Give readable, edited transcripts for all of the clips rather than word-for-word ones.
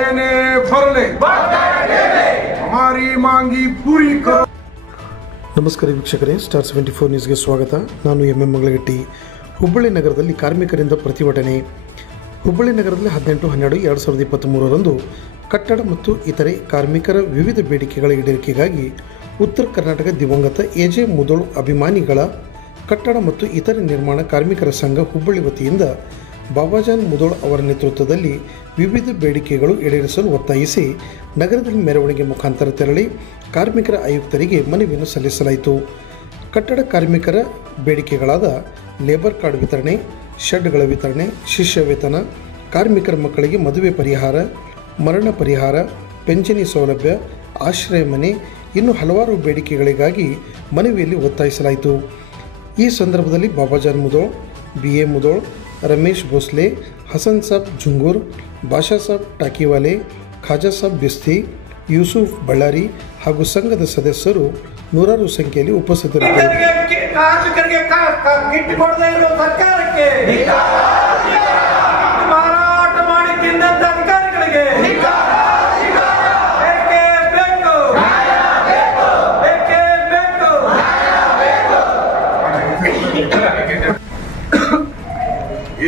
ಏನೇ ಬರಲಿ ಹಮಾರಿ ಮಾಂಗಿ ಪೂರಿ ಕರೋ. ನಮಸ್ಕಾರ ವೀಕ್ಷಕರೇ, ಸ್ಟಾರ್ 74 ನ್ಯೂಸ್ಗೆ ಸ್ವಾಗತ. ನಾನು ಎಂ ಮಂಗಳಗಟ್ಟಿ. ಹುಬ್ಬಳ್ಳಿ ನಗರದಲ್ಲಿ ಕಾರ್ಮಿಕರಿಂದ ಪ್ರತಿಭಟನೆ. ಹುಬ್ಬಳ್ಳಿ ನಗರದಲ್ಲಿ 18/12/2023 ಕಟ್ಟಡ ಮತ್ತು ಇತರೆ ಕಾರ್ಮಿಕರ ವಿವಿಧ ಬೇಡಿಕೆಗಳ ಈಡೇರಿಕೆಗಾಗಿ ಉತ್ತರ ಕರ್ನಾಟಕ ದಿವಂಗತ ಎಜೆ ಮುದೋಳ್ ಅಭಿಮಾನಿಗಳ ಕಟ್ಟಡ ಮತ್ತು ಇತರೆ ನಿರ್ಮಾಣ ಕಾರ್ಮಿಕರ ಸಂಘ ಹುಬ್ಬಳ್ಳಿ ವತಿಯಿಂದ ಬಾಬಾಜಾನ್ ಮುದೋಳ್ ಅವರ ನೇತೃತ್ವದಲ್ಲಿ ವಿವಿಧ ಬೇಡಿಕೆಗಳು ಈಡೇರಿಸಲು ಒತ್ತಾಯಿಸಿ ನಗರದಲ್ಲಿ ಮೆರವಣಿಗೆ ಮುಖಾಂತರ ತೆರಳಿ ಕಾರ್ಮಿಕರ ಆಯುಕ್ತರಿಗೆ ಮನವಿಯನ್ನು ಸಲ್ಲಿಸಲಾಯಿತು. ಕಟ್ಟಡ ಕಾರ್ಮಿಕರ ಬೇಡಿಕೆಗಳಾದ ಲೇಬರ್ ಕಾರ್ಡ್ ವಿತರಣೆ, ಶೆಡ್ಗಳ ವಿತರಣೆ, ಶಿಷ್ಯ ವೇತನ, ಕಾರ್ಮಿಕರ ಮಕ್ಕಳಿಗೆ ಮದುವೆ ಪರಿಹಾರ, ಮರಣ ಪರಿಹಾರ, ಪಿಂಚಣಿ ಸೌಲಭ್ಯ, ಆಶ್ರಯ ಮನೆ, ಇನ್ನೂ ಹಲವಾರು ಬೇಡಿಕೆಗಳಿಗಾಗಿ ಮನವಿಯಲ್ಲಿ ಒತ್ತಾಯಿಸಲಾಯಿತು. ಈ ಸಂದರ್ಭದಲ್ಲಿ ಬಾಬಾಜಾನ್ ಮುದೋಳ್, BA ಮುದೋಳ್, ರಮೇಶ್ ಭೋಸ್ಲೆ, ಹಸನ್ ಸಾಬ್ ಜುಂಗೂರ್, ಬಾಷಾ ಸಾಬ್ ಟಾಕಿವಾಲೆ, ಖಾಜಾ ಸಾಬ್ ಬಿಸ್ತಿ, ಯೂಸುಫ್ ಬಳ್ಳಾರಿ ಹಾಗೂ ಸಂಘದ ಸದಸ್ಯರು ನೂರಾರು ಸಂಖ್ಯೆಯಲ್ಲಿ ಉಪಸ್ಥಿತರಿದ್ದರು.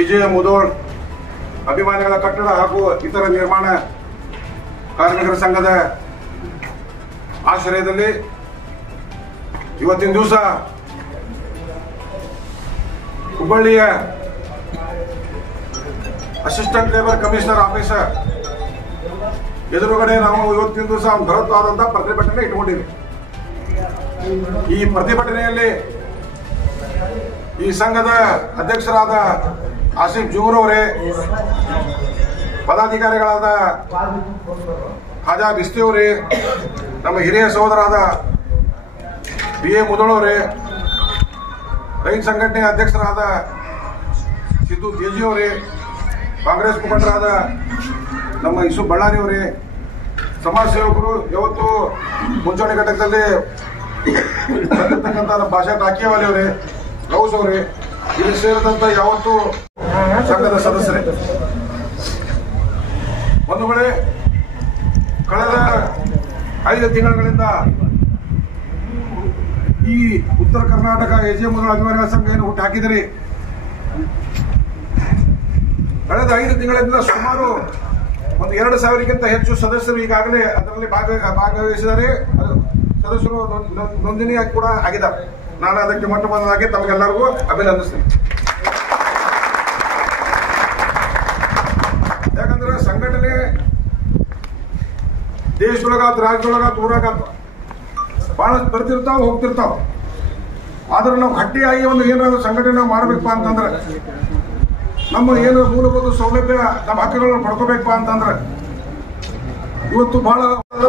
ಎಜೆ ಮುದೋಳ್ ಅಭಿಮಾನಿಗಳ ಕಟ್ಟಡ ಹಾಗೂ ಇತರ ನಿರ್ಮಾಣ ಕಾರ್ಮಿಕರ ಸಂಘದ ಆಶ್ರಯದಲ್ಲಿ ಇವತ್ತಿನ ದಿವಸ ಹುಬ್ಬಳ್ಳಿಯ ಅಸಿಸ್ಟೆಂಟ್ ಲೇಬರ್ ಕಮಿಷನರ್ ಆಫೀಸರ್ ಎದುರುಗಡೆ ನಾವು ಇವತ್ತಿನ ದಿವಸ ಬೃಹತ್ತಾದಂತಹ ಪ್ರತಿಭಟನೆ ಇಟ್ಕೊಂಡಿದ್ದೀವಿ. ಈ ಪ್ರತಿಭಟನೆಯಲ್ಲಿ ಈ ಸಂಘದ ಅಧ್ಯಕ್ಷರಾದ ಆಸಿಫ್ ಜುಂಗೂರ್ ಅವರೇ, ಪದಾಧಿಕಾರಿಗಳಾದ ಖಾಜಾ ಬಿಸ್ತಿ ಅವರೇ, ನಮ್ಮ ಹಿರಿಯ ಸಹೋದರಾದ BA ಮುದೋಳ್ ಅವರೇ, ರೈತ ಸಂಘಟನೆ ಅಧ್ಯಕ್ಷರಾದ ಸಿದ್ದು ತೇಜಿ ಅವರೇ, ಕಾಂಗ್ರೆಸ್ ಮುಖಂಡರಾದ ನಮ್ಮ ಯೂಸುಫ್ ಬಳ್ಳಾರಿ ಅವರೇ, ಸಮಾಜ ಸೇವಕರು, ಯಾವತ್ತು ಮುಂಚೂಣಿ ಘಟಕದಲ್ಲಿ ಬಂದಿರತಕ್ಕಂಥ ಭಾಷಾ ಟಾಕಿವಾಲೆ ಅವರೇ, ರೌಸ್ ಅವರೇ, ಇಲ್ಲಿ ಸೇರಿದಂತ ಯಾವತ್ತು ಸಂಘದ ಸದಸ್ಯರೇ, ಒಂದು ವೇಳೆ ಕಳೆದ 5 ತಿಂಗಳಿಂದ ಈ ಉತ್ತರ ಕರ್ನಾಟಕ ಎಜೆ ಮುದೋಳ್ ಅಭಿಮಾನಿಗಳ ಸಂಘ ಏನು ಹುಟ್ಟು ಹಾಕಿದಿರಿ. ಕಳೆದ 5 ತಿಂಗಳಿಂದ ಸುಮಾರು ಒಂದು 2,000ಕ್ಕಿಂತ ಹೆಚ್ಚು ಸದಸ್ಯರು ಈಗಾಗಲೇ ಅದರಲ್ಲಿ ಭಾಗವಹಿಸಿದ್ದಾರೆ. ಸದಸ್ಯರು ನೋಂದಣಿ ಕೂಡ ಆಗಿದ್ದಾರೆ. ನಾನು ಅದಕ್ಕೆ ಮೊಟ್ಟಮೊದಲಾಗಿ ತಮಗೆಲ್ಲರಿಗೂ ಅಭಿನಂದಿಸ್ತೀನಿ. ಯಾಕಂದ್ರೆ ಸಂಘಟನೆ ದೇಶದೊಳಗಾತ್, ರಾಜ್ಯದೊಳಗಾತ್, ಊರಾಗಾತ್ ಬಹಳ ಬರ್ತಿರ್ತಾವ, ಹೋಗ್ತಿರ್ತಾವ. ಆದ್ರೆ ನಾವು ಗಟ್ಟಿಯಾಗಿ ಒಂದು ಏನಾದ್ರು ಸಂಘಟನೆ ಮಾಡಬೇಕಪ್ಪ ಅಂತಂದ್ರೆ, ನಮ್ಮ ಏನು ಮೂಲಭೂತ ಸೌಲಭ್ಯ, ನಮ್ಮ ಹಕ್ಕುಗಳನ್ನು ಪಡ್ಕೋಬೇಕಪ್ಪ ಅಂತಂದ್ರೆ ಇವತ್ತು ಬಹಳ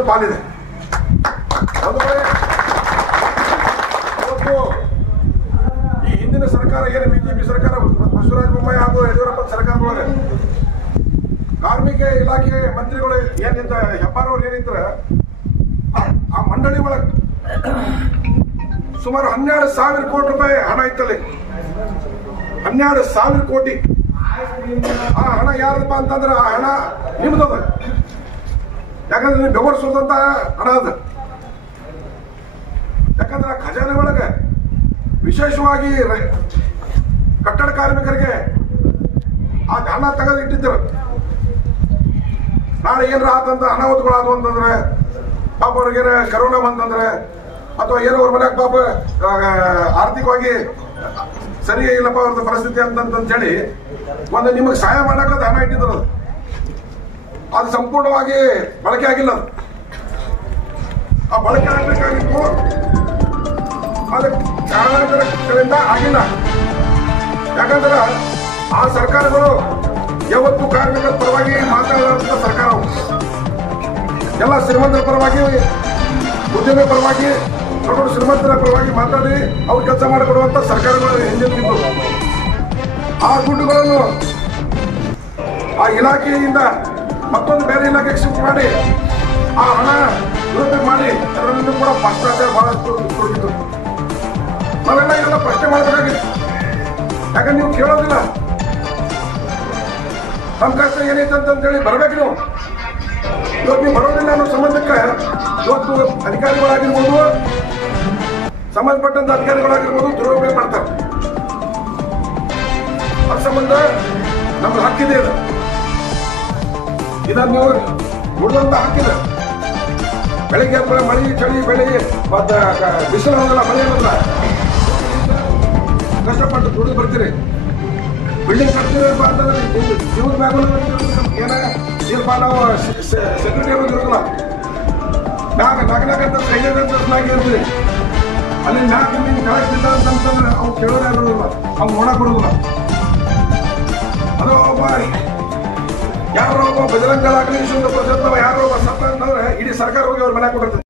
ಪಾಲಿದೆ. ಈ ಹಿಂದಿನ ಸರ್ಕಾರ ಏನು ಬಿಜೆಪಿ ಸರ್ಕಾರ, ಬಸವರಾಜ ಬೊಮ್ಮಾಯಿ ಹಾಗೂ ಯಡಿಯೂರಪ್ಪ ಸರ್ಕಾರದೊಳಗೆ ಕಾರ್ಮಿಕ ಇಲಾಖೆ ಮಂತ್ರಿಗಳು ಏನಿದ್ದ, ಹೆಬ್ಬಾರವ್ರು ಏನಿದ್ರ, ಆ ಮಂಡಳಿ ಒಳಗೆ ಸುಮಾರು 12,000 ಕೋಟಿ ರೂಪಾಯಿ ಹಣ ಇತ್ತಲ್ಲಿ. 12,000 ಕೋಟಿ. ಆ ಹಣ ಯಾರಪ್ಪ ಅಂತಂದ್ರೆ ಆ ಹಣ ನಿಮ್ದದ. ಯಾಕಂದ್ರೆ ನೀವು ಬೆವರ್ಸೋದಂತ ಹಣ ಅದ. ಯಾಕಂದ್ರೆ ಆ ಖಜಾನೆ ಒಳಗೆ ವಿಶೇಷವಾಗಿ ಕಟ್ಟಡ ಕಾರ್ಮಿಕರಿಗೆ ಆ ಹಣ ತೆಗೆದು ಇಟ್ಟಿದ್ದರು. ನಾಳೆ ಏನಾರ ಆತಂತ ಅನಾಹುತಗಳಾದವು ಅಂತಂದ್ರೆ, ಪಾಪ ಅವ್ರಿಗೆ ಕರೋನಾ ಬಂತಂದ್ರೆ, ಅಥವಾ ಏನೋ ಅವ್ರ ಮನ್ಯಾಗ ಪಾಪ ಆರ್ಥಿಕವಾಗಿ ಸರಿ ಇಲ್ಲಪ್ಪ ಅವ್ರದ್ದು ಪರಿಸ್ಥಿತಿ ಅಂತ ಹೇಳಿ ಒಂದು ನಿಮಗೆ ಸಹಾಯ ಮಾಡಕ್ಕೆ ಹಣ ಇಟ್ಟಿದ್ರು. ಅದು ಸಂಪೂರ್ಣವಾಗಿ ಬಳಕೆ ಆಗಿಲ್ಲ. ಆ ಬಳಕೆ ಆಗಬೇಕಾಗಿತ್ತು, ಅದಕ್ಕೆ ಕಾರಣಾಂತರಗಳಿಂದ ಆಗಿಲ್ಲ. ಯಾಕಂದ್ರೆ ಆ ಸರ್ಕಾರಗಳು ಯಾವತ್ತು ಕಾರ್ಮಿಕರ ಪರವಾಗಿ ಮಾತಾಡುವಂತ ಸರ್ಕಾರ, ಎಲ್ಲ ಶ್ರೀಮಂತರ ಪರವಾಗಿ, ಉದ್ಯಮಿ ಪರವಾಗಿ, ದೊಡ್ಡ ಶ್ರೀಮಂತರ ಪರವಾಗಿ ಮಾತಾಡಿ ಅವ್ರು ಕೆಲಸ ಮಾಡಿಕೊಡುವಂತ ಸರ್ಕಾರಗಳು ಹಿಂದಿದ್ದು. ಆ ದುಡ್ಡುಗಳನ್ನು ಆ ಇಲಾಖೆಯಿಂದ ಮತ್ತೊಂದು ಬೇರೆ ಇಲಾಖೆಗೆ ಶಿಫ್ಟ್ ಮಾಡಿ ಆ ಹಣ ದುರುಪಯೋಗ ಮಾಡಿ ಅದರಿಂದ ಕೂಡ ಭ್ರಷ್ಟಾಚಾರ ಬಹಳಷ್ಟು ತೊಡಗಿತ್ತು. ನಾವೆಲ್ಲ ಇದೆಲ್ಲ ಪ್ರಶ್ನೆ ಮಾಡಬೇಕಾಗಿತ್ತು. ಯಾಕಂದ್ರೆ ನೀವು ಕೇಳೋದಿಲ್ಲ. ನಮ್ಮ ಕಷ್ಟ ಏನೈತೆ ಅಂತೇಳಿ ಬರ್ಬೇಕು ನೀವು. ಇವತ್ತು ನೀವು ಬರೋದಿಲ್ಲ ಅನ್ನೋ ಸಂಬಂಧಕ್ಕೆ ಇವತ್ತು ಅಧಿಕಾರಿಗಳಾಗಿರ್ಬೋದು, ಸಂಬಂಧಪಟ್ಟಂತ ಅಧಿಕಾರಿಗಳಾಗಿರ್ಬೋದು ದುರುಪಯೋಗ ಮಾಡ್ತಾರೆ. ಅದ್ರ ಸಂಬಂಧ ನಮ್ಗೆ ಹಕ್ಕಿದೆ ಇದು. ಇದನ್ನು ನೀವು ನೋಡುವಂತ ಹಕ್ಕಿದೆ. ಬೆಳಿಗ್ಗೆ ಮಳೆ ಚಳಿ ಬೆಳೆ ಮತ್ತೆ ಬಿಸಿಲು ಹೋಗಲ್ಲ, ಮಳೆ ಇರೋದಿಲ್ಲ. ಕಷ್ಟಪಟ್ಟು ದುಡಿದು ಬರ್ತೀರಿ, ಬಿಲ್ಡಿಂಗ್ ಕಟ್ತೀರಪ್ಪ ಅಂತಂದ್ರೆ ಜೀವನ ಮ್ಯಾಗ ಏನ ಏನಪ್ಪ ನಾವು ಸೆಕ್ಯೂರಿಟಿ ಇರೋದಿಲ್ಲ. ನಾಲ್ಕು ಸೈನ್ಯದಾಗ ಇರ್ತೀರಿ. ಅಲ್ಲಿ 4 ನಿಮಿಷ ಕೆಳಗೆ ಬಿದ್ದ ಅಂತಂದ್ರೆ ಅವ್ನು ಕೇಳೋದೇ ಇರೋದಿಲ್ಲ, ಅವ್ನು ನೋಡಕ್ ಬರೋದಿಲ್ಲ. ಅದು ಒಬ್ಬ ಯಾರೋ ಒಬ್ಬ ಬಜರಂಗಲಾಗಲಿ ಯಾರೋ ಒಬ್ಬ ಸತ್ತ ಅಂತಂದ್ರೆ ಇಡೀ ಸರ್ಕಾರ ಹೋಗಿ ಅವ್ರ ಮನೆ ಕೊಟ್ಟಿರ್ತದೆ.